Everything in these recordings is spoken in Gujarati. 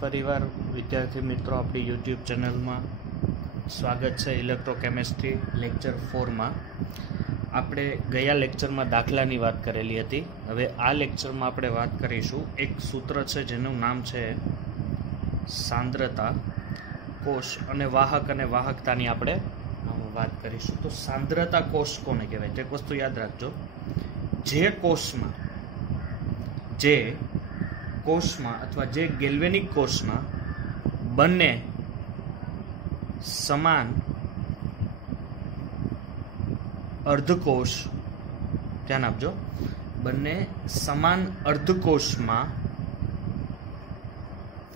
ફરીવાર વિદ્યાર્થી મિત્રો આપણી યુટ્યુબ ચેનલમાં સ્વાગત છે. ઇલેક્ટ્રોકેમિસ્ટ્રી લેક્ચર 4માં આપણે ગયા લેક્ચરમાં દાખલાની વાત કરેલી હતી. હવે આ લેક્ચરમાં આપણે વાત કરીશું એક સૂત્ર છે જેનું નામ છે સાંદ્રતા કોષ અને વાહકતાની આપણે વાત કરીશું. તો સાંદ્રતા કોષ કોને કહેવાય? એક વસ્તુ યાદ રાખજો, જે કોષમાં અથવા જે ગેલ્વેનિક કોષમાં બંને સમાન અર્ધકોષ, ધ્યાન આપજો, બંને સમાન અર્ધકોષમાં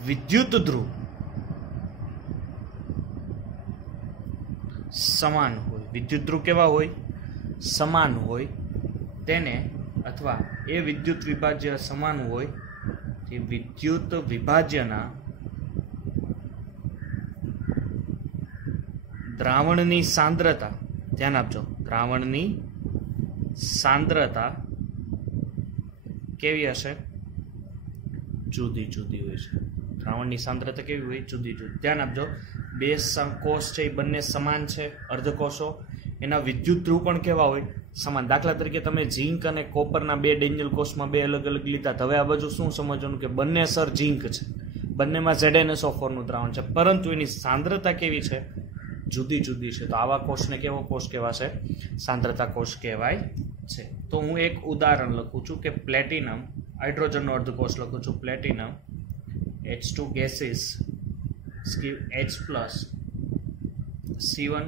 વિદ્યુત ધ્રુવ સમાન હોય, વિદ્યુત ધ્રુવ કેવા હોય? સમાન હોય, તેને અથવા એ વિદ્યુત વિભાજ્ય સમાન હોય તે વિદ્યુત વિભાજ્યના દ્રાવણની સાંદ્રતા, ધ્યાન આપજો, દ્રાવણની સાંદ્રતા કેવી હશે? જુદી જુદી હોય છે. દ્રાવણની સાંદ્રતા કેવી હોય? જુદી જુદી. ધ્યાન આપજો, બે કોષ છે એ બંને સમાન છે, અર્ધકોષો, એના વિદ્યુત ધ્રુવ પણ કેવા હોય? સમાન. દાખલા તરીકે તમે ઝીંક અને કોપરના બે ડેન્જલ કોષમાં બે અલગ અલગ લીધા. હવે આ બાજુ શું સમજવાનું કે બંને સર ઝીંક છે, બંનેમાં ZnSO4 નું દ્રાવણ છે, પરંતુ એની સાંદ્રતા કેવી છે? જુદી જુદી છે. તો આવા કોષને કેવો કોષ કહેવાશે? સાંદ્રતા કોષ કહેવાય છે. તો હું એક ઉદાહરણ લખું છું કે પ્લેટિનમ, હાઇડ્રોજનનો અર્ધકોષ લખું છું, platinum H2 gases give H plus C1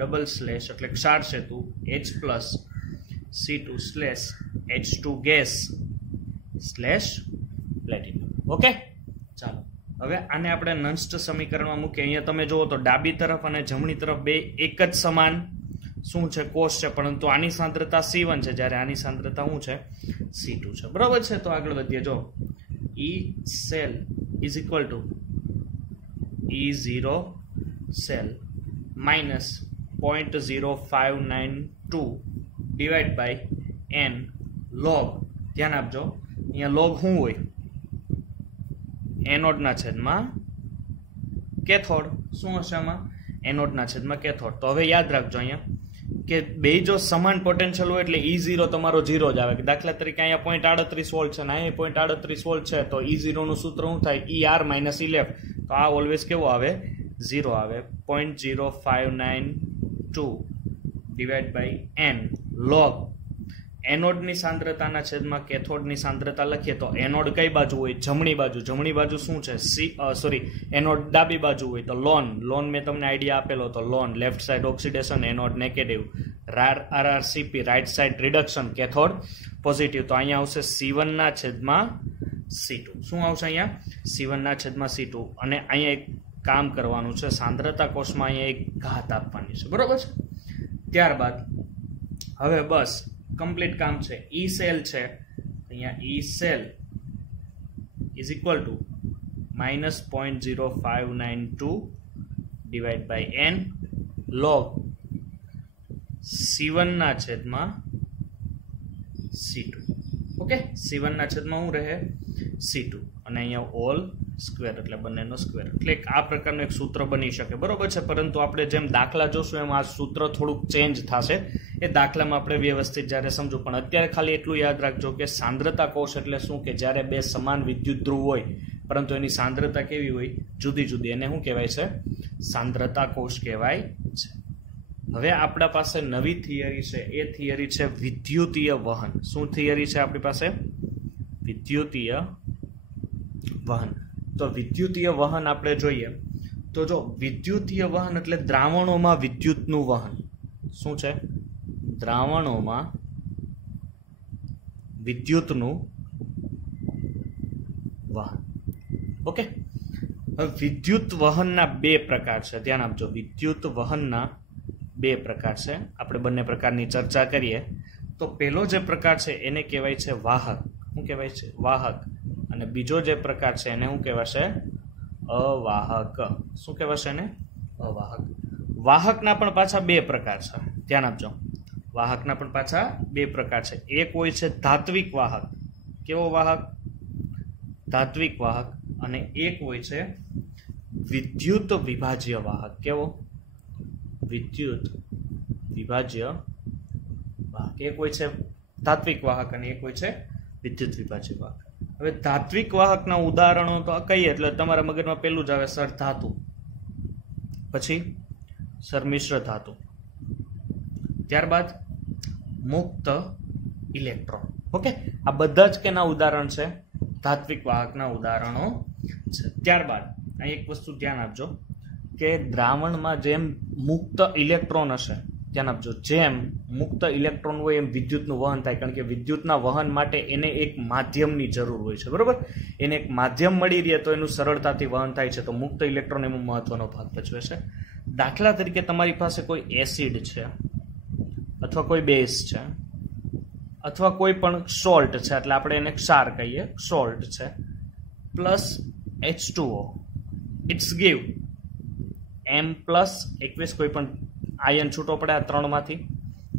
double slash એટલે ક્ષાર સેતુ H plus C2 slash H2 gas slash platinum. Okay, ચાલો હવે આને આપણે નંષ્ટ સમીકરણમાં મૂકીએ. અહીંયા તમે જુઓ તો ડાબી તરફ અને જમણી તરફ બે એક જ સમાન શું છે? કોષ છે, પરંતુ આની સાંદ્રતા C1 છે જ્યારે આની સાંદ્રતા શું છે? C2 છે. બરોબર છે. તો આગળ વધીએ. જો E cell is equal to E0 cell minus 0.0592 divided by n log. ધ્યાન આપજો, અહીંયા log શું હોય? એનોડના છેદમાં કેથોડ. શું હશે આમાં? એનોડના છેદમાં કેથોડ. તો હવે યાદ રાખજો અહીંયા કે બે જો સમાન પોટેન્શિયલ હોય એટલે E0 તમારો 0 જ આવે. દાખલા તરીકે અહીંયા 0.38 વોલ્ટ છે અને અહીંયા 0.38 વોલ્ટ છે, તો E0 નું સૂત્ર શું થાય? ER minus E left. તો આ ઓલવેઝ કેવો આવે? 0 આવે. 0.0592 ડિવાઈડ બાય n log એનોડની સાંદ્રતાના છેદમાં કેથોડની સાંદ્રતા લખીએ તો એનોડ કઈ બાજુ હોય? જમણી બાજુ. જમણી બાજુ શું છે? એનોડ ડાબી બાજુ હોય તો લોન મેં તમને આઈડિયા આપેલો હતો. Loan left side oxidation, anode negative. RRCP right side reduction, cathode positive. તો અહીંયા આવશે C1 ના છેદમાં C2. શું આવશે અહીંયા? C1 ના છેદમાં C2. અને અહીંયા એક કામ કરવાનું છે, સાંદ્રતા કોષમાં અહીંયા એક ઘાત આપવાની છે. બરોબર છે. ત્યારબાદ હવે બસ કમ્પ્લીટ કામ છે. E સેલ છે, અહીંયા E cell is equal to minus 0.0592 divide by n log C1 ના છેદમાં C2. ઓકે, C1 ના છેદમાં શું રહે? C2 અને અહીંયા ઓલ સ્ક્વેર એટલે બંનેનો સ્ક્વેર. એટલે આ પ્રકારનું એક સૂત્ર બની શકે. બરોબર છે. પરંતુ આપણે જેમ દાખલા જોશું એમ આ સૂત્ર થોડુંક ચેન્જ થશે. એ દાખલામાં આપણે વ્યવસ્થિત જ્યારે સમજવું. પણ અત્યારે ખાલી એટલું યાદ રાખજો કે સાંદ્રતા કોષ એટલે શું? કે જ્યારે બે સમાન વિદ્યુત ધ્રુવ હોય પરંતુ એની સાંદ્રતા કેવી હોય? જુદી જુદી. એને શું કહેવાય છે? સાંદ્રતા કોષ કહેવાય છે. હવે આપણા પાસે નવી થિયરી છે. એ થિયરી છે વિદ્યુતીય વહન. શું થિયરી છે આપણી પાસે? વિદ્યુતીય વહન. તો વિદ્યુતીય વહન આપણે જોઈએ તો જો વિદ્યુતીય વહન એટલે દ્રાવણોમાં વિદ્યુતનું વહન. શું છે? દ્રાવણોમાં વિદ્યુતનું વહન. ઓકે, હવે વિદ્યુત વહનના બે પ્રકાર છે. ધ્યાન આપજો, વિદ્યુત વહનના બે પ્રકાર છે. આપણે બંને પ્રકારની ચર્ચા કરીએ. તો પહેલો જે પ્રકાર છે એને કહેવાય છે વાહક. શું કહેવાય છે? વાહક. અને બીજો જે પ્રકાર છે એને શું કહેવાશે? અવાહક. શું કહેવાશે એને? અવાહક. વાહકના પણ પાછા બે પ્રકાર છે. ધ્યાન આપજો, વાહકના પણ પાછા બે પ્રકાર છે. એક હોય છે ધાત્વિક વાહક. કેવો વાહક? ધાત્વિક વાહક. અને એક હોય છે વિદ્યુત વિભાજ્ય વાહક. કેવો? વિદ્યુત વિભાજ્ય વાહક. એક હોય છે ધાત્વિક વાહક અને એક હોય છે વિદ્યુત વિભાજ્ય વાહક. હવે ધાત્વિક વાહકના ઉદાહરણો તો કહીએ એટલે તમારા મગજમાં પેલું જ આવે સર ધાતુ, પછી સર મિશ્ર ધાતુ, ત્યારબાદ મુક્ત ઇલેક્ટ્રોન. ઓકે, આ બધા જ કેના ઉદાહરણ છે? ધાત્વિક વાહકના ઉદાહરણો છે. ત્યારબાદ અહીં એક વસ્તુ ધ્યાન આપજો કે દ્રાવણમાં જેમ મુક્ત ઇલેક્ટ્રોન હશે, ધ્યાન આપજો, જેમ મુક્ત ઇલેક્ટ્રોન હોય એમ વિદ્યુતનું વહન થાય, કારણ કે વિદ્યુતના વહન માટે એને એક માધ્યમની જરૂર હોય છે, બરોબર? એને એક માધ્યમ મળી રહે તો એનું સરળતાથી વહન થાય છે, તો મુક્ત ઇલેક્ટ્રોન એમાં મહત્વનો ભાગ ભજવે છે. દાખલા તરીકે તમારી પાસે કોઈ એસિડ છે અથવા કોઈ બેઝ છે અથવા કોઈ પણ સોલ્ટ છે, એટલે આપણે એને ક્ષાર કહીએ, સોલ્ટ છે, plus H2O, it's give M+21 કોઈ પણ આયન છૂટો પડે આ ત્રણમાંથી,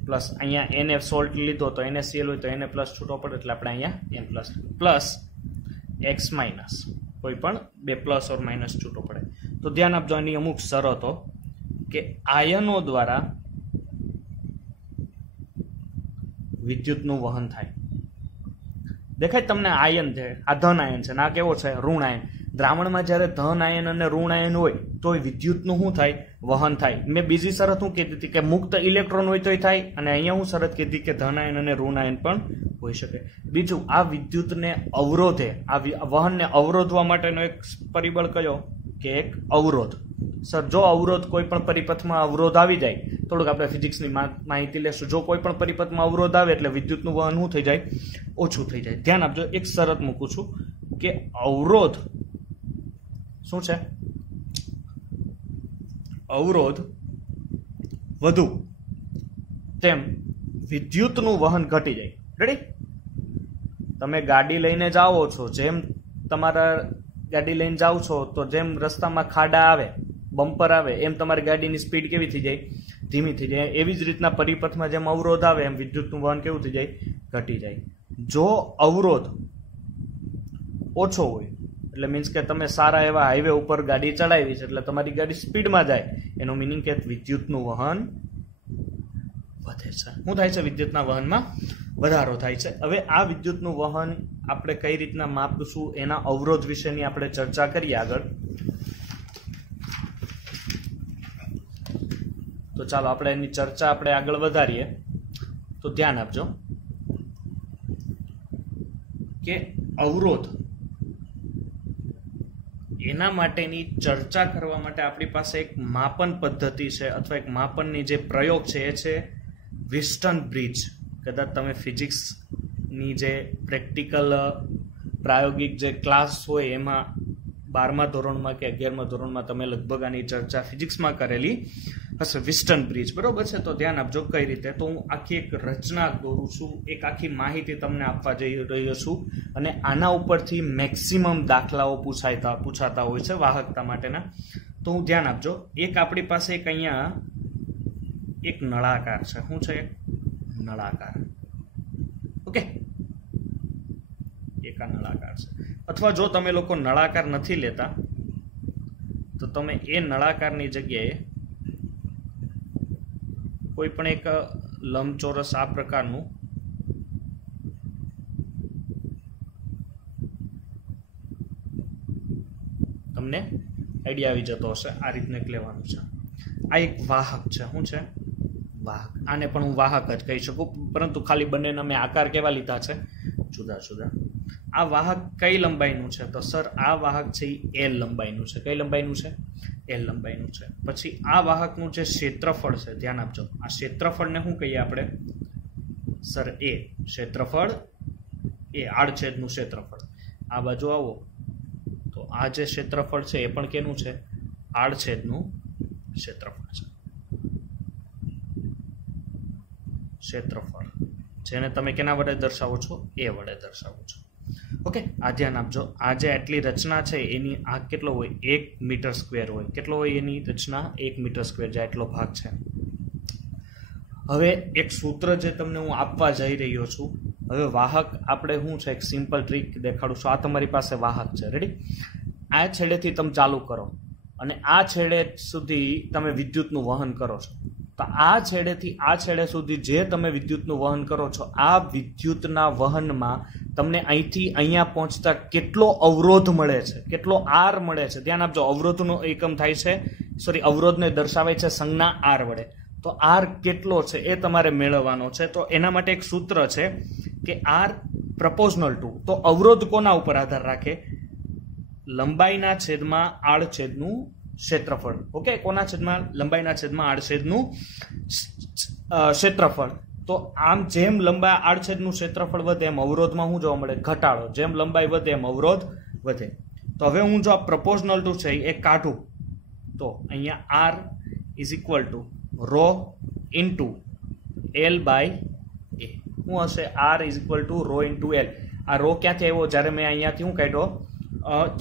પ્લસ અહીંયા Na સોલ્ટ લીધો તો NaCl હોય તો Na પ્લસ છૂટો પડે એટલે આપણે અહીંયા M+, પ્લસ X- કોઈ પણ બે પ્લસ ઓર માઇનસ છૂટો પડે. તો ધ્યાન આપજો એની અમુક શરતો કે આયનો દ્વારા વિદ્યુતનું વહન થાય. દેખાય તમને આયન છે, આ ધન આયન છે, ના કેવો છે? ઋણ આયન. દ્રાવણમાં જ્યારે ધન આયન અને ઋણ આયન હોય તો વિદ્યુતનું શું થાય? વહન થાય. મેં બીજી શરત શું કીધી હતી કે મુક્ત ઇલેક્ટ્રોન હોય તોય થાય, અને અહીંયા હું શરત કીધી કે ધન આયન અને ઋણ આયન પણ હોઈ શકે. બીજું, આ વિદ્યુતને અવરોધે, આ વહનને અવરોધવા માટેનો એક પરિબળ કયો? કે એક અવરોધ. સર જો અવરોધ કોઈ પણ પરિપથમાં અવરોધ આવી જાય, થોડુંક આપણે ફિઝિક્સની માહિતી લેશું, જો કોઈ પણ પરિપથમાં અવરોધ આવે એટલે વિદ્યુતનું વહન શું થઈ જાય? ઓછું થઈ જાય. ધ્યાન આપજો, એક શરત મૂકું છું કે અવરોધ શું છે? અવરોધ વધુ તેમ વિદ્યુતનું વહન ઘટી જાય. રેડી? તમે ગાડી લઈને જાઓ છો, જેમ તમારા ગાડી લઈને જાઓ છો તો જેમ રસ્તામાં ખાડા આવે, બમ્પર આવે, એમ તમારી ગાડીની સ્પીડ કેવી થઈ જાય? ધીમી થઈ જાય. એવી જ રીતના પરિપથમાં જેમ અવરોધ આવે એમ વિદ્યુતનું વહન કેવું થઈ જાય? ઘટી જાય. જો અવરોધ ઓછો હોય એટલે મીન્સ કે તમે સારા એવા હાઈવે ઉપર ગાડી ચડાવી છે એટલે તમારી ગાડી સ્પીડમાં જાય, એનું મિનિંગ કે વિદ્યુતનું વહન વધે છે. શું થાય છે? વિદ્યુતના વહનમાં વધારો થાય છે. હવે આ વિદ્યુતનું વહન આપણે કઈ રીતના માપશું એના અવરોધ વિશેની આપણે ચર્ચા કરીએ આગળ. તો ચાલો આપણે એની ચર્ચા આપણે આગળ વધારીએ. તો ધ્યાન આપજો કે અવરોધ એના માટેની ચર્ચા કરવા માટે આપણી પાસે એક માપન પદ્ધતિ છે અથવા એક માપનની જે પ્રયોગ છે એ છે વિસ્ટન બ્રિજ. કદાચ તમે ફિઝિક્સની જે પ્રેક્ટિકલ પ્રાયોગિક જે ક્લાસ હોય એમાં 12મા ધોરણમાં કે 11મા ધોરણમાં તમે લગભગ આની ચર્ચા ફિઝિક્સમાં કરેલી હશે. વિસ્ટન બ્રિજ, બરોબર છે? તો ધ્યાન આપજો કઈ રીતે. તો હું આખી એક રચના દોરું છું, એક આખી માહિતી તમને આપવા જઈ રહ્યો છું, અને આના ઉપરથી મેક્સિમમ દાખલાઓ પૂછાતા હોય છે વાહકતા માટેના. તો હું ધ્યાન આપજો, એક આપણી પાસે એક અહીંયા એક નળાકાર છે. શું છે? નળાકાર. ઓકે, એક આ નળાકાર છે. અથવા જો તમે લોકો નળાકાર નથી લેતા તો તમે એ નળાકારની જગ્યાએ કોઈ પણ એક લંબચોરસ આ પ્રકારનું તમને આઈડિયા આવી જતો હશે. આ રીતનું એક લેવાનું છે. આ એક વાહક છે. શું છે? વાહક. આને પણ હું વાહક જ કહી શકું, પરંતુ ખાલી બંનેના મેં આકાર કેવા લીધા છે? જુદા જુદા. આ વાહક કઈ લંબાઈનું છે? તો સર આ વાહક છે એ L લંબાઈનું છે. કઈ લંબાઈનું છે? L લંબાઈનું છે. પછી આ વાહકનું જે ક્ષેત્રફળ છે, ધ્યાન આપજો, આ ક્ષેત્રફળને શું કહીએ આપણે? સર એ. ક્ષેત્રફળ એ, આડછેદનું ક્ષેત્રફળ. આ બાજુ આવો તો આ જે ક્ષેત્રફળ છે એ પણ કેનું છે? આડછેદનું ક્ષેત્રફળ છે. ક્ષેત્રફળ જેને તમે કેના વડે દર્શાવો છો? એ વડે દર્શાવો છો. ઓકે, આ ધ્યાન આપજો. આ જે આટલી રચના છે એની આ કેટલો હોય? 1 મીટર સ્ક્વેર હોય. કેટલો હોય એની રચના? 1 મીટર સ્ક્વેર, જે આટલો ભાગ છે. હવે એક સૂત્ર જે તમને હું આપવા જઈ રહ્યો છું. હવે વાહક આપણે શું છે, એક સિમ્પલ ટ્રીક દેખાડું છું. આ તમારી પાસે વાહક છે. રેડી? આ છેડેથી તમે ચાલુ કરો અને આ છેડે સુધી તમે વિદ્યુતનું વહન કરો છો, તો આ છેડેથી આ છેડે સુધી જે તમે વિદ્યુતનું વહન કરો છો, આ વિદ્યુતના વહનમાં તમને અહીંથી અહીંયા પહોંચતા કેટલો અવરોધ મળે છે, કેટલો આર મળે છે. ધ્યાન આપજો, અવરોધનો એકમ થાય છે, સોરી, અવરોધને દર્શાવે છે સંજ્ઞા આર વડે. તો આર કેટલો છે એ તમારે મેળવવાનો છે. તો એના માટે એક સૂત્ર છે કે આર પ્રપોઝનલ ટુ, તો અવરોધ કોના ઉપર આધાર રાખે? લંબાઈના છેદમાં આડછેદનું ક્ષેત્રફળ. ઓકે, કોના છેદમાં? લંબાઈના છેદમાં આડછેદનું ક્ષેત્રફળ. તો આમ જેમ લંબાઈ આડછેદનું ક્ષેત્રફળ વધે એમ અવરોધમાં શું જોવા મળે? ઘટાડો. જેમ લંબાઈ વધે એમ અવરોધ વધે. તો હવે હું જો આ પ્રપોઝનલ ટુ છે એ કાઢું તો અહીંયા R is equal to rho into L by A. શું હશે? R is equal to rho into L. આ રો ક્યાંથી આવ્યો? જ્યારે મેં અહીંયાથી હું કાઢ્યો,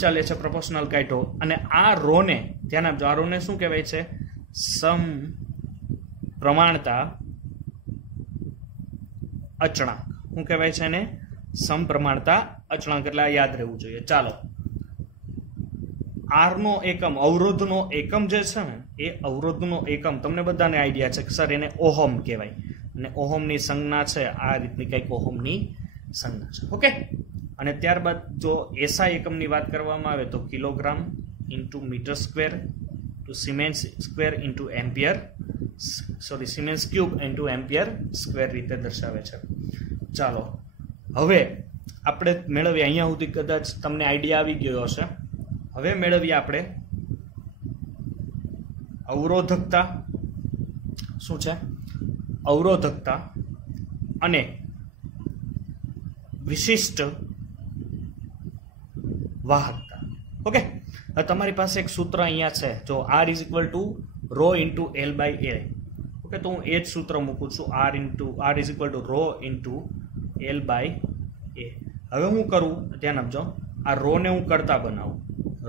ચાલે છે પ્રપોર્શનલ કાઢ્યો, અને આ રોને ધ્યાન આપજો, આ રોને શું કહેવાય છે? સમપ્રમાણતા અચળાંક. શું કહેવાય છે એને? સમપ્રમાણતા અચળાંક. એટલે આ યાદ રહેવું જોઈએ. ચાલો, આર નો એકમ, અવરોધનો એકમ જે છે ને, એ અવરોધનો એકમ તમને બધાને આઈડિયા છે કે સર એને ઓહમ કહેવાય, અને ઓહમની સંજ્ઞા છે આ રીતની કંઈક ઓહમની સંજ્ઞા છે. ઓકે, અને ત્યારબાદ જો એસઆઈ એકમની વાત કરવામાં આવે તો kilogram into metre square to siemens square into ampere, sorry, siemens cube into ampere square રીતે દર્શાવે છે. ચાલો, હવે આપણે મેળવીએ, અહીંયા સુધી કદાચ તમને આઈડિયા આવી ગયો હશે. હવે મેળવીએ આપણે અવરોધકતા. શું છે? અવરોધકતા અને વિશિષ્ટ વાહકતા. ઓકે, તમારી પાસે એક સૂત્ર અહીંયા છે, જો R is equal to rho into L by A. Okay, તો હું એ જ સૂત્ર મૂકું છું, R is equal to rho into L by A. હવે હું કરું, ધ્યાન આપજો, આ રોને હું કરતા બનાવું,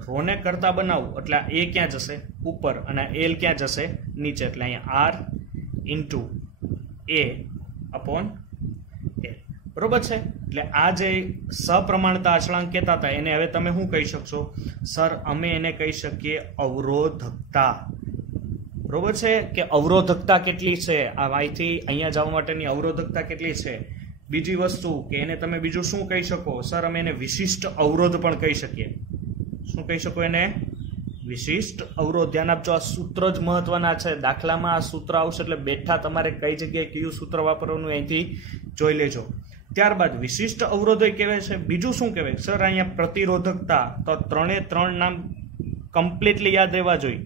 રોને કરતા બનાવું એટલે આ એ ક્યાં જશે? ઉપર, અને એલ ક્યાં જશે? નીચે. એટલે અહીંયા આર ઇન્ટુ એ અપોન એલ. બરોબર છે? એટલે આ જે સપ્રમાણતા અચળાંક કહેતા હતા એને હવે તમે શું કહી શકશો? સર, અમે એને કહી શકીએ અવરોધકતા. બરોબર છે? કે અવરોધકતા કેટલી છે, આ અહીંથી અહીંયા જવા માટેની અવરોધકતા કેટલી છે. બીજી વસ્તુ કે એને તમે બીજું શું કહી શકો? સર, અમે એને વિશિષ્ટ અવરોધ પણ કહી શકીએ. શું કહી શકો એને? વિશિષ્ટ અવરોધ. ધ્યાન આપજો, આ સૂત્ર જ મહત્વના છે. દાખલામાં આ સૂત્ર આવશે એટલે બેઠા તમારે કઈ જગ્યાએ કયું સૂત્ર વાપરવાનું અહીંથી જોઈ લેજો. ત્યારબાદ વિશિષ્ટ અવરોધો કહેવાય છે. બીજું શું કહેવાય? સર, અહીંયા પ્રતિરોધકતા. તો ત્રણે ત્રણ નામ કમ્પ્લીટલી યાદ રહેવા જોઈએ.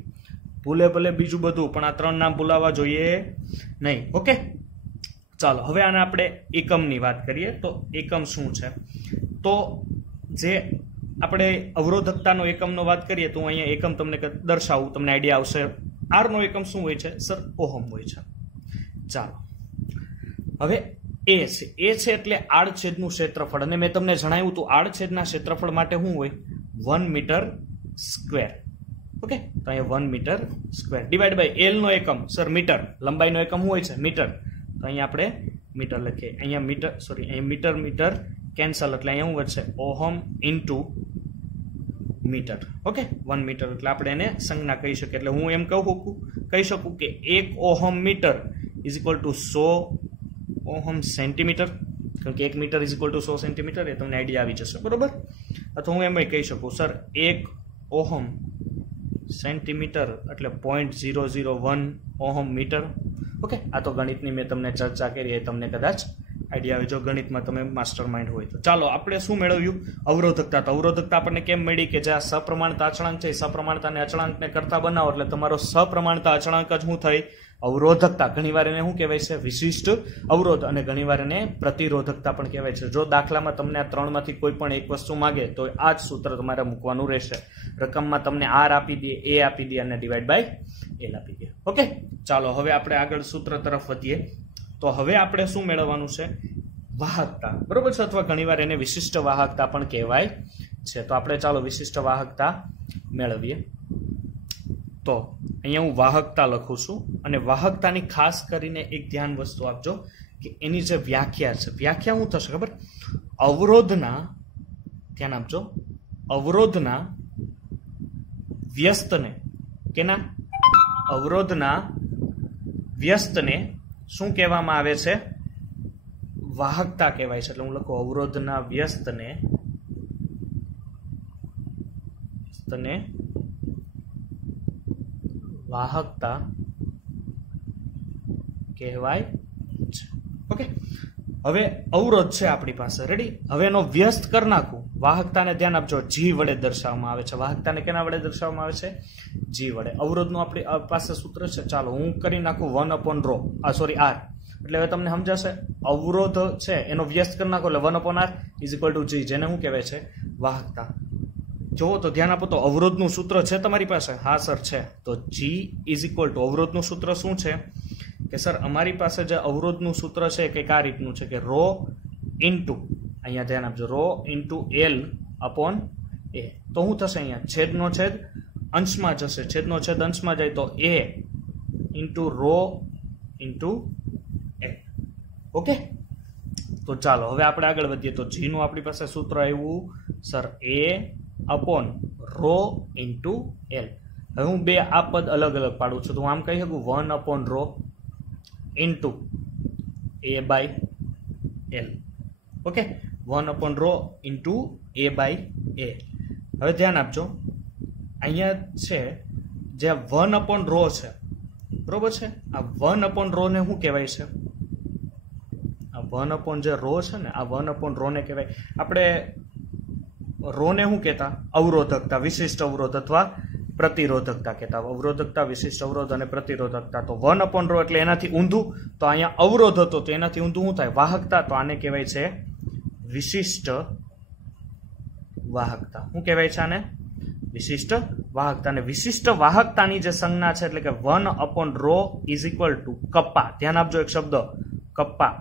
ભૂલે ભલે બીજું બધું, પણ આ ત્રણ નામ ભૂલાવા જોઈએ નહીં. ઓકે, ચાલો, હવે આને આપણે એકમની વાત કરીએ. તો એકમ શું છે? તો જે આપણે અવરોધકતાનો એકમનો વાત કરીએ તો હું અહીંયા એકમ તમને દર્શાવું, તમને આઈડિયા આવશે. આરનો એકમ શું હોય છે? સર, ઓહમ હોય છે. ચાલો, હવે એ છે એટલે આડછેદનું ક્ષેત્રફળ. અને મેં તમને જણાવ્યું હતું આડછેદના ક્ષેત્રફળ માટે શું હોય? 1 મીટર સ્ક્વેર. ઓકે, તો અહીંયા 1 metre square divide by L નો એકમ. Sir, metre. લંબાઈનો એકમ શું હોય છે? મીટર. તો અહીંયા આપણે મીટર લખીએ. અહીંયા મીટર, સોરી, અહીંયા મીટર કેન્સલ, એટલે અહીંયા શું વધશે? Ohm into metre. Okay, 1 metre એટલે આપણે એને સંજ્ઞા કહી શકીએ. એટલે હું એમ કહી શકું કે 1 ohm metre is equal to 100 ohm centimetre. કારણ કે 1 metre is equal to 100 centimetre, એ તમને આઈડિયા આવી જશે. બરોબર? અથવા હું એમ કહી શકું, સર, 1 ઓહમ સેન્ટીમીટર એટલે 0.001 ઓહમ મીટર. ઓકે, આ તો ગણિતની મેં તમને ચર્ચા કરી, એ તમને કદાચ આઈડિયા આવે જો ગણિતમાં તમે માસ્ટર માઇન્ડ હોય તો. ચાલો, આપણે શું મેળવ્યું? અવરોધકતા. તો અવરોધકતા આપણને કેમ મળી? કે જે આ સપ્રમાણતા અચળાંક છે, સપ્રમાણતાને અચળાંકને કરતા બનાવો એટલે તમારો સપ્રમાણતા અચળાંક જ શું થઈ? અવરોધકતા. ઘણીવાર એને શું કહેવાય છે? વિશિષ્ટ અવરોધ. અને ઘણીવાર એને પ્રતિરોધકતા પણ કહેવાય છે. જો દાખલામાં તમને આ ત્રણમાંથી કોઈ પણ એક વસ્તુ માંગે તો આ જ સૂત્ર તમારે મૂકવાનું રહેશે. રકમમાં તમને આર આપી દે, એ આપી દે અને ડિવાઈડ બાય એલ આપી દે. ઓકે, ચાલો, હવે આપણે આગળ સૂત્ર તરફ વધીએ. તો હવે આપણે શું મેળવવાનું છે? વાહકતા. બરોબર છે? અથવા ઘણીવાર એને વિશિષ્ટ વાહકતા પણ કહેવાય છે. તો આપણે ચાલો વિશિષ્ટ વાહકતા મેળવીએ. તો અહીંયા હું વાહકતા લખું છું, અને વાહકતાની ખાસ કરીને એક ધ્યાન વસ્તુ આપજો કે એની જે વ્યાખ્યા છે, વ્યાખ્યા શું થશે ખબર? અવરોધના, ધ્યાન આપજો, અવરોધના વ્યસ્તને કેના અવરોધના વ્યસ્તને શું કહેવામાં આવે છે? વાહકતા કહેવાય છે. એટલે હું લખું અવરોધના વ્યસ્તને વાહકતા કહેવાય છે. ઓકે, હવે અવરોધ છે આપણી પાસે. રેડી? હવે એનો વ્યસ્ત કરી નાખું. વાહકતાને ધ્યાન આપજો, જી વડે દર્શાવવામાં આવે છે. વાહકતાને કેના વડે દર્શાવવામાં આવે છે? જી વડે. અવરોધનું આપણી પાસે સૂત્ર છે. ચાલો હું કરી નાખું 1/ρ, R. એટલે હવે તમને સમજાશે. અવરોધ છે એનો વ્યસ્ત કરી નાખો એટલે 1/r = જી, જેને શું કહેવાય છે? વાહકતા. જોવો તો ધ્યાન આપો તો અવરોધનું સૂત્ર છે તમારી પાસે? હા સર છે. તો જી = અવરોધનું સૂત્ર શું છે કે સર અમારી પાસે જે અવરોધનું સૂત્ર છે કંઈક આ રીતનું છે કે ρ ઇન્ટુ, અહીંયા ધ્યાન આપજો, ρ ઇન્ટુ L અપોન A. તો શું થશે? અહીંયા છેદનો છેદ અંશમાં જશે, છેદનો છેદ અંશમાં જાય તો A into ρ into A. Okay, તો ચાલો હવે આપણે આગળ વધીએ. તો જી નું આપણી પાસે સૂત્ર આવ્યું sir A upon ρ into L. હવે હું બે આ પદ અલગ અલગ પાડું છું. તો હું આમ કહી શકું 1/ρ into A/L. Okay, 1/ρ into A/A. હવે ધ્યાન આપજો, અહીંયા છે જે 1/ρ છે, બરોબર છે? આ 1/ρ ને શું કહેવાય છે? આ 1/ જે ρ છે ને, આ 1/ρ ને કહેવાય. આપણે ρ ને શું કહેતા? અવરોધકતા, વિશિષ્ટ અવરોધ અથવા પ્રતિરોધકતા કહેતા. અવરોધકતા, વિશિષ્ટ અવરોધ અને પ્રતિરોધકતા. તો 1/ρ એટલે એનાથી ઊંધું. તો અહીંયા અવરોધ હતો તો એનાથી ઊંધું શું થાય? વાહકતા. તો આને કહેવાય છે વિશિષ્ટ વાહકતા. શું કહેવાય છે આને? વિશિષ્ટ વાહકતા. અને વિશિષ્ટ વાહકતાની જે સંજ્ઞા છે એટલે કે 1/ρ = કપ્પા. ધ્યાન આપજો, એક શબ્દ કપ્પા,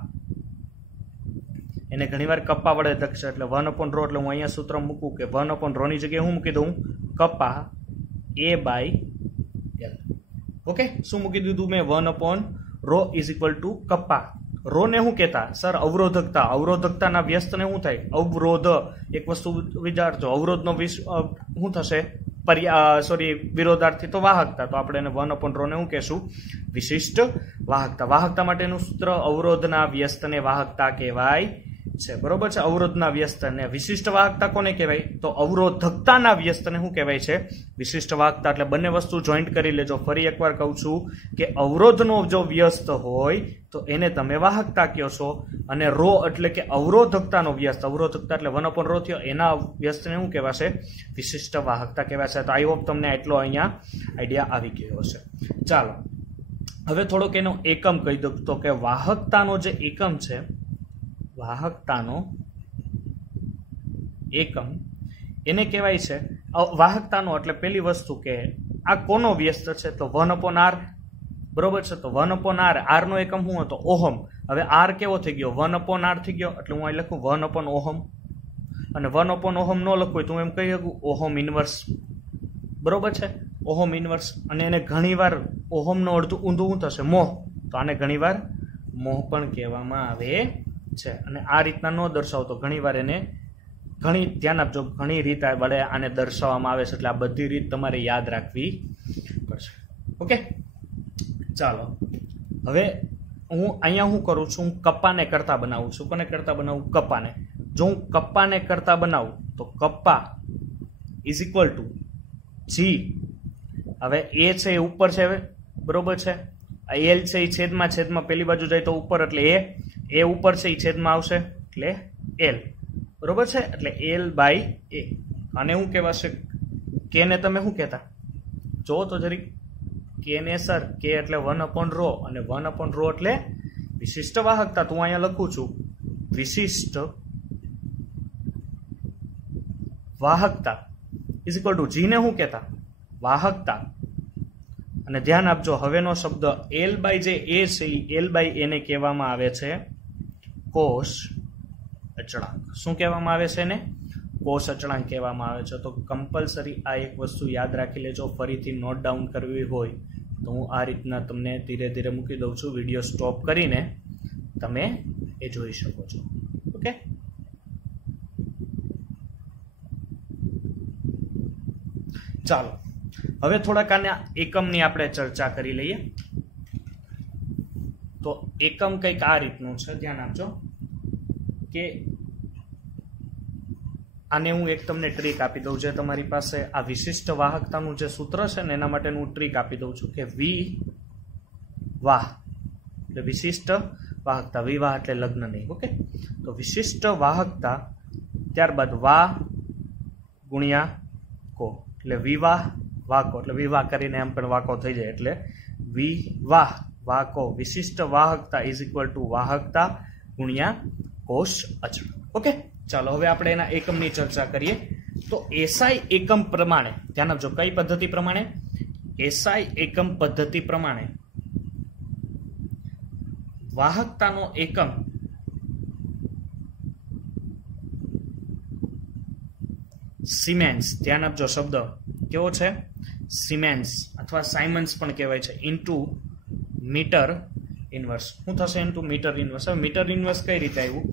એને ઘણીવાર કપ્પા વડે લખશે. એટલે 1/ρ એટલે હું અહીંયા સૂત્ર મૂકું કે 1/ρ ની જગ્યાએ હું મૂકી દઉં? Kappa A/L. ઓકે, શું મૂકી દીધું મેં? 1/ρ = કપ્પા. ρ ને શું કહેતા? સર અવરોધકતા. અવરોધકતાના વ્યસ્તને શું થાય? અવરોધ. એક વસ્તુ વિચારજો, અવરોધનો શું થશે? વિરોધાર્થી તો વાહકતા. તો આપણે એને 1/ρ ને શું કહેશું? વિશિષ્ટ વાહકતા. વાહકતા માટેનું સૂત્ર અવરોધના વ્યસ્તને વાહકતા કહેવાય છે. બરોબર છે? અવરોધના વ્યસ્તને. વિશિષ્ટ વાહકતા કોને કહેવાય? તો અવરોધકતાના વ્યસ્તને શું કહેવાય છે? વિશિષ્ટ વાહકતા. એટલે બંને વસ્તુ જોઈન્ટ કરી લેજો. ફરી એકવાર કહું છું કે અવરોધનો જો વ્યસ્ત હોય તો એને તમે વાહકતા કહો છો, અને ρ એટલે કે અવરોધકતાનો વ્યસ્ત, અવરોધકતા એટલે 1/ρ થયો, એના વ્યસ્તને શું કહેવાશે? વિશિષ્ટ વાહકતા કહેવાશે. તો આઈ હોપ તમને એટલો અહીંયા આઈડિયા આવી ગયો હશે. ચાલો હવે થોડોક એનો એકમ કહી દઉં. તો કે વાહકતાનો જે એકમ છે, વાહકતાનો એકમ એને કહેવાય છે વાહકતાનો. એટલે પેલી વસ્તુ કે આ કોનો વ્યસ્ત છે? તો 1/r. બરોબર છે? તો 1/r. r નો એકમ શું હતો? ઓહમ. હવે r કેવો થઈ ગયો? 1/r થઈ ગયો. એટલે હું અહીં લખું 1/ઓહમ. અને 1/ઓહમ ન લખવું હોય તો હું એમ કહી શકું ઓહમ ઇન્વર્સ. બરોબર છે? Ohm inverse. અને એને ઘણીવાર ઓહમનો અડધું ઊંધું શું થશે? મોહ. તો આને ઘણીવાર મોહ પણ કહેવામાં આવે છે. અને આ રીતના ન દર્શાવતો, ઘણીવાર એને ઘણી, ધ્યાન આપજો, ઘણી રીત વડે આને દર્શાવવામાં આવે છે. એટલે આ બધી રીત તમારે યાદ રાખવી પડશે. ઓકે, ચાલો હવે હું અહીંયા શું કરું છું? હું કપ્પાને કરતા બનાવું છું. કોને કરતા બનાવું? કપ્પાને. જો હું કપ્પાને કરતા બનાવું તો કપ્પા = જી. હવે એ છે એ ઉપર છે, હવે બરોબર છે? એલ છે એ છેદમાં પેલી બાજુ જાય તો ઉપર, એટલે એ ઉપર છે એ છેદમાં આવશે એટલે એલ. બરોબર છે? એટલે L/A. અને શું કહેવાશે? કે ને તમે શું કહેતા? જો તો જરીક કે ને સર, કે એટલે 1/ρ અને 1/ρ એટલે વિશિષ્ટ વાહકતા. તો હું અહીંયા લખું છું વિશિષ્ટ વાહકતા = જી ને શું કહેતા? વાહકતા. અને ધ્યાન આપજો, હવેનો શબ્દ L/A છે, L/A ને કહેવામાં આવે છે કોષ અચળાંક. શું કહેવામાં આવે છે એને? કોષ અચળાંક કહેવામાં આવે છે. તો કમ્પલસરી આ એક વસ્તુ યાદ રાખી લેજો. ફરીથી નોટ ડાઉન કરવી હોય તો હું આ રીતના તમને ધીરે ધીરે મૂકી દઉં છું. વિડીયો સ્ટોપ કરીને તમે એ જોઈ શકો છો. ઓકે, ચાલો હવે થોડાક આના એકમની આપણે ચર્ચા કરી લઈએ. તો એકમ કંઈક આ રીતનું છે, ધ્યાન આપજો કે આને હું એક તમને ટ્રીક આપી દઉં. જે તમારી પાસે આ વિશિષ્ટ વાહકતાનું જે સૂત્ર છે ને એના માટેનું હું ટ્રીક આપી દઉં છું કે વી વાહ એટલે વિશિષ્ટ વાહકતા, વિવાહ એટલે લગ્ન નહીં. ઓકે, તો વિશિષ્ટ વાહકતા, ત્યારબાદ વા ગુણ્યા કો એટલે વિવાહ વાકો, એટલે વિવાહ કરીને એમ પણ વાકો થઈ જાય, એટલે વિવાહ વાકો વિશિષ્ટ વાહકતા ઇઝ ઇક્વલ ટુ વાહકતા ગુણ્યા કોષ અચળ. ઓકે, ચાલો હવે આપણે એના એકમની ચર્ચા કરીએ. તો એસઆઈ એકમ પ્રમાણે ધ્યાન આપજો, કઈ પદ્ધતિ પ્રમાણે? એસઆઈ એકમ પદ્ધતિ પ્રમાણે વાહકતાનો એકમ સિમેન્સ, ધ્યાન આપજો શબ્દ કેવો છે? સિમેન્સ અથવા સાયમન્સ પણ કહેવાય છે, ઇન્ટુ મીટર ઇન્વર્સ. શું થશે? Into metre inverse. હવે મીટર ઇન્વર્સ કઈ રીતે આવ્યું?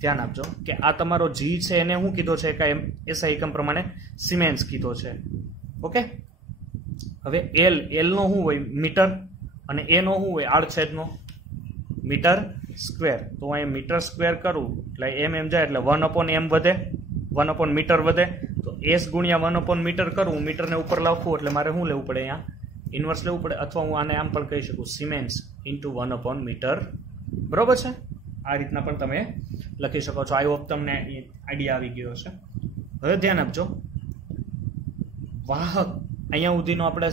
ધ્યાન આપજો કે આ તમારો જી છે એને શું કીધો છે? એસઆઈ એકમ પ્રમાણે સિમેન્સ કીધો છે. ઓકે, હવે એલ નો શું હોય? મીટર, અને એ નો શું હોય? આડછેદનો મીટર સ્ક્વેર. તો અહીં મીટર સ્ક્વેર કરું એટલે એમ જાય એટલે 1/m વધે, 1/ મીટર વધે. તો એસ ગુણ્યા 1/ મીટર કરું, મીટરને ઉપર લાવવું એટલે મારે શું લેવું પડે? અહીંયા ઇન્વર્સ લેવું પડે, અથવા હું આને આમ પણ કહી શકું સિમેન્સ ઇન્ટુ 1/ મીટર. બરોબર છે? આ રીતના પણ તમે લખી શકો છો. આઈ હોપ તમને આઈડિયા આવી ગયો છે. હવે ધ્યાન આપજો, વાહક અહીંયા સુધીનો આપણે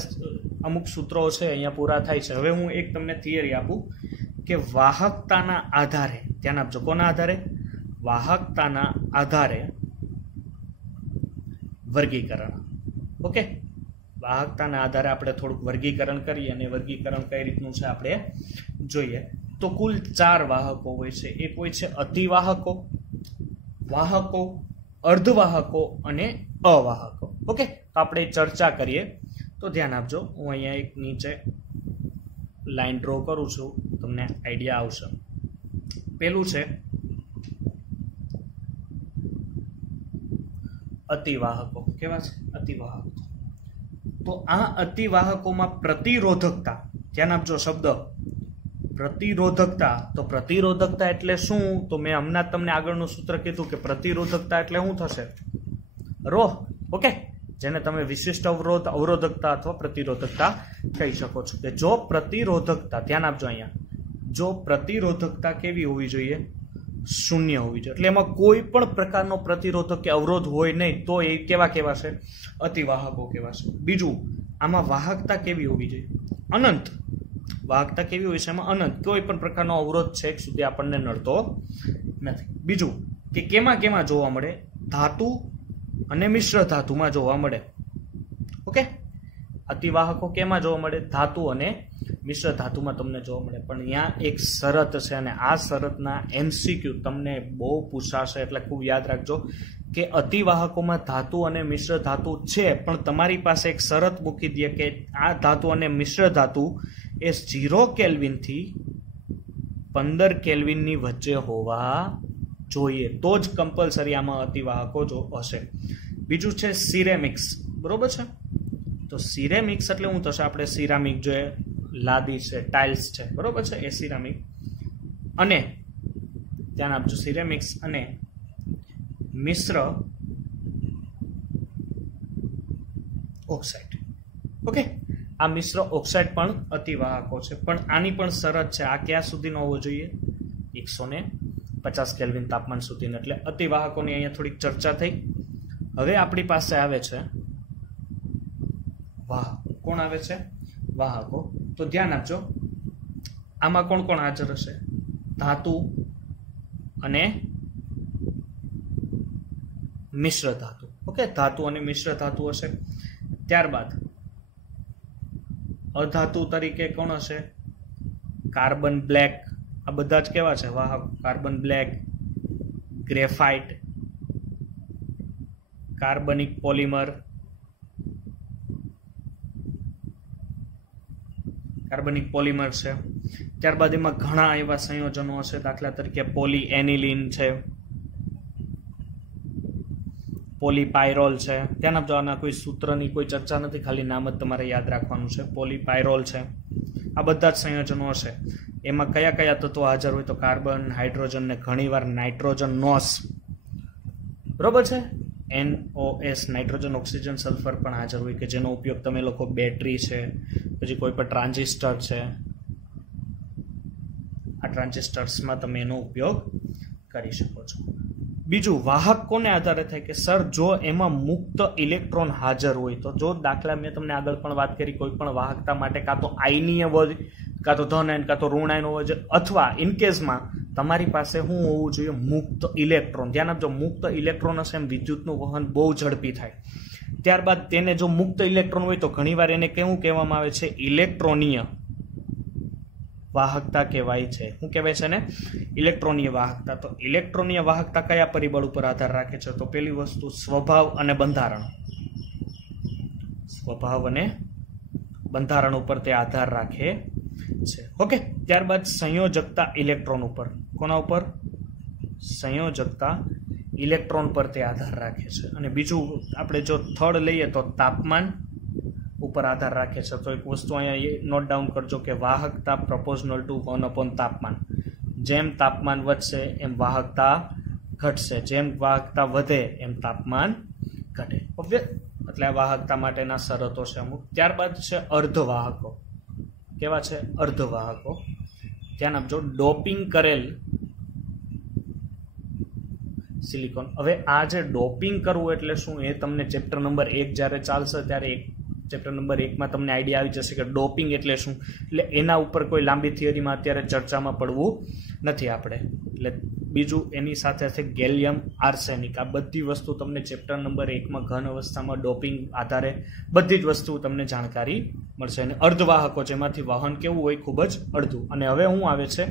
અમુક સૂત્રો છે અહીંયા પૂરા થાય છે. હવે હું એક તમને થિયરી આપું કે વાહકતાના આધારે, ધ્યાન આપજો, કોના આધારે? વાહકતાના આધારે વર્ગીકરણ. ઓકે, વાહકતાના આધારે આપણે થોડુંક વર્ગીકરણ કરીએ, અને વર્ગીકરણ કઈ રીતનું છે આપણે જોઈએ. તો કુલ 4 વાહકો હોય છે. એક હોય છે અતિવાહકો, વાહકો, અર્ધવાહકો અને અવાહકો. ઓકે, તો આપણે ચર્ચા કરીએ. તો ધ્યાન આપજો, હું અહીંયા એક નીચે લાઈન ડ્રો કરું છું, તમને આઈડિયા આવશે. પેલું છે અતિવાહકો. કેવા છે? અતિવાહકો. તો આ અતિવાહકોમાં પ્રતિરોધકતા, ધ્યાન આપજો શબ્દ પ્રતિરોધકતા. તો પ્રતિરોધકતા એટલે શું? તો મેં હમણાં તમને આગળનું સૂત્ર કીધું કે પ્રતિરોધકતા એટલે શું થશે? રો. ઓકે, જેને તમે વિશિષ્ટ અવરોધ, અવરોધકતા અથવા પ્રતિરોધકતા કહી શકો છો. કે જો પ્રતિરોધકતા, ધ્યાન આપજો અહીંયા, જો પ્રતિરોધકતા કેવી હોવી જોઈએ? શૂન્ય હોવી જોઈએ. એટલે એમાં કોઈ પણ પ્રકારનો પ્રતિરોધક કે અવરોધ હોય નહીં, તો એ કેવા કહેવાશે? અતિવાહકો કહેવાશે. બીજું, આમાં વાહકતા કેવી હોવી જોઈએ? અનંત. વાહકતા કેવી હોય છે? એમાં અનંત, કોઈ પણ પ્રકારનો અવરોધ છેક સુધી આપણને નડતો નથી. બીજું કે કેમાં જોવા મળે? ધાતુ અને મિશ્ર ધાતુમાં જોવા મળે. ઓકે, અતિવાહકો કેમાં જોવા મળે? ધાતુ અને મિશ્ર ધાતુમાં તમને જોવા મળે. પણ અહીંયા એક શરત છે, અને આ શરતના MCQ તમને બહુ પૂછાશે, એટલે ખૂબ યાદ રાખજો કે અતિવાહકોમાં ધાતુ અને મિશ્ર ધાતુ છે, પણ તમારી પાસે એક શરત મૂકી દે કે આ ધાતુ અને મિશ્ર ધાતુ એ 0 કેલ્વિનથી 15 કેલ્વિનની વચ્ચે હોવા જોઈએ, તો જ કમ્પલસરી આમાં અતિવાહકો જો હશે. બીજું છે સિરેમિક્સ. બરોબર છે? તો સિરેમિક્સ એટલે શું થશે? આપણે સિરામિક જોઈએ, લાદી છે, ટાઇલ્સ છે, બરોબર છે, એ સિરામિક. અને ધ્યાન આપજો, સિરેમિક્સ અને મિશ્ર ઓક્સાઇડ. ઓકે, આ મિશ્ર ઓક્સાઇડ પણ અતિવાહકો છે, પણ આની પણ શરત છે. આ ક્યાં સુધીનો હોવો જોઈએ? 150 કેલ્વિન તાપમાન સુધીનો. એટલે અતિવાહકોની અહીંયા થોડીક ચર્ચા થઈ. હવે આપણી પાસે આવે છે વાહકો. કોણ આવે છે? વાહકો. તો ધ્યાન આપજો, આમાં કોણ કોણ હાજર હશે? ધાતુ અને મિશ્ર ધાતુ. ઓકે, ધાતુ અને મિશ્ર ધાતુ હશે. ત્યારબાદ અધાતુ તરીકે કોણ હશે? Carbon black. આ બધા જ કેવા છે? વાહક. કાર્બન બ્લેક, ગ્રેફાઇટ, કાર્બનિક પોલિમર, કાર્બનિક પોલિમર છે. ત્યારબાદ એમાં ઘણા એવા સંયોજનો હશે, દાખલા તરીકે પોલી એનિલિન છે, પોલીપાયરોલ છે. ધ્યાન આપજો, આના કોઈ સૂત્રની કોઈ ચર્ચા નથી, ખાલી નામ જ તમારે યાદ રાખવાનું છે. પોલીપાયરોલ છે. આ બધા જ સંયોજનો હશે. એમાં કયા કયા તત્વો હાજર હોય તો કાર્બન, હાઇડ્રોજન ને ઘણીવાર નાઇટ્રોજન નોસ. બરોબર છે. NOS નાઇટ્રોજન, ઓક્સિજન, સલ્ફર પણ હાજર હોય કે જેનો ઉપયોગ તમે લોકો બેટરી છે, પછી કોઈ પણ ટ્રાન્ઝિસ્ટર છે, આ ટ્રાન્ઝિસ્ટર્સમાં તમે એનો ઉપયોગ કરી શકો છો. બીજું, વાહક કોને આધારે થાય કે સર જો એમાં મુક્ત ઇલેક્ટ્રોન હાજર હોય તો. જો દાખલા મેં તમને આગળ પણ વાત કરી, કોઈ પણ વાહકતા માટે કાં તો આયનીય હોય, કાં તો ધન આયન, કાં તો ઋણ આયન હોવો જોઈએ, અથવા ઇનકેસમાં તમારી પાસે શું હોવું જોઈએ? મુક્ત ઇલેક્ટ્રોન. ધ્યાન આપજો, મુક્ત ઇલેક્ટ્રોન હશે એમ વિદ્યુતનું વહન બહુ ઝડપી થાય. ત્યારબાદ તેને જો મુક્ત ઇલેક્ટ્રોન હોય તો ઘણીવાર એને કેવું કહેવામાં આવે છે? ઇલેક્ટ્રોનીય વાહકતા કહેવાય છે. શું કહેવાય છે ને? ઇલેક્ટ્રોનીય વાહકતા. તો ઇલેક્ટ્રોનીય વાહકતા કયા પરિબળ ઉપર આધાર રાખે છે? તો પેલી વસ્તુ સ્વભાવ અને બંધારણ. સ્વભાવ અને બંધારણ ઉપર તે આધાર રાખે છે. ઓકે. ત્યારબાદ સંયોજકતા ઇલેક્ટ્રોન ઉપર. કોના ઉપર? સંયોજકતા ઇલેક્ટ્રોન પર તે આધાર રાખે છે. અને બીજું આપણે જો થર્ડ લઈએ તો તાપમાન ઉપર આધાર રાખે છે. તો એક વસ્તુ અહીંયા નોટ ડાઉન કરજો કે વાહકતા પ્રોપોર્શનલ ટુ 1 તાપમાન. જેમ તાપમાન વધશે એમ વાહકતા ઘટશે, જેમ વાહકતા વધે એમ તાપમાન ઘટે. ઓકે. એટલે આ વાહકતા માટેના શરતો છે અમુક. ત્યારબાદ છે અર્ધવાહકો. કેવા છે? અર્ધવાહકો. ધ્યાન આપજો, ડોપિંગ કરેલ સિલિકોન. હવે આ જે ડોપિંગ કરવું એટલે શું, એ તમને ચેપ્ટર નંબર 1 જ્યારે ચાલશે ત્યારે ચેપ્ટર નંબર 1માં તમને આઈડિયા આવી જશે કે ડોપિંગ એટલે શું. એટલે એના ઉપર કોઈ લાંબી થિયરીમાં અત્યારે ચર્ચામાં પડવું નથી આપણે. એટલે બીજું એની સાથે સાથે ગેલિયમ આર્સેનિક, આ બધી વસ્તુ તમને ચેપ્ટર નંબર 1માં ઘન અવસ્થામાં ડોપિંગ આધારે બધી જ વસ્તુ તમને જાણકારી મળશે. અને અર્ધવાહકો જેમાંથી વહન કેવું હોય? ખૂબ જ અડધું. અને હવે શું આવે છે?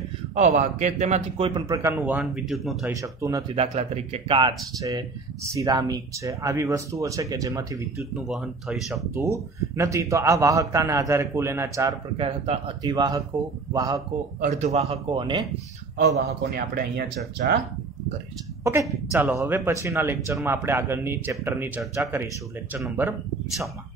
અવાહક, કે તેમાંથી કોઈ પણ પ્રકારનું વહન વિદ્યુતનું થઈ શકતું નથી. દાખલા તરીકે કાચ છે, સિરામિક છે, આવી વસ્તુઓ છે કે જેમાંથી વિદ્યુતનું વહન થઈ શકતું નથી. તો આ વાહકતાના આધારે કુલ એના 4 પ્રકાર હતા: અતિવાહકો, વાહકો, અર્ધવાહકો અને અવાહકોની આપણે અહીંયા ચર્ચા કરી છે. ઓકે, ચાલો હવે પછીના લેક્ચરમાં આપણે આગળની ચેપ્ટરની ચર્ચા કરીશું, લેક્ચર નંબર 6માં.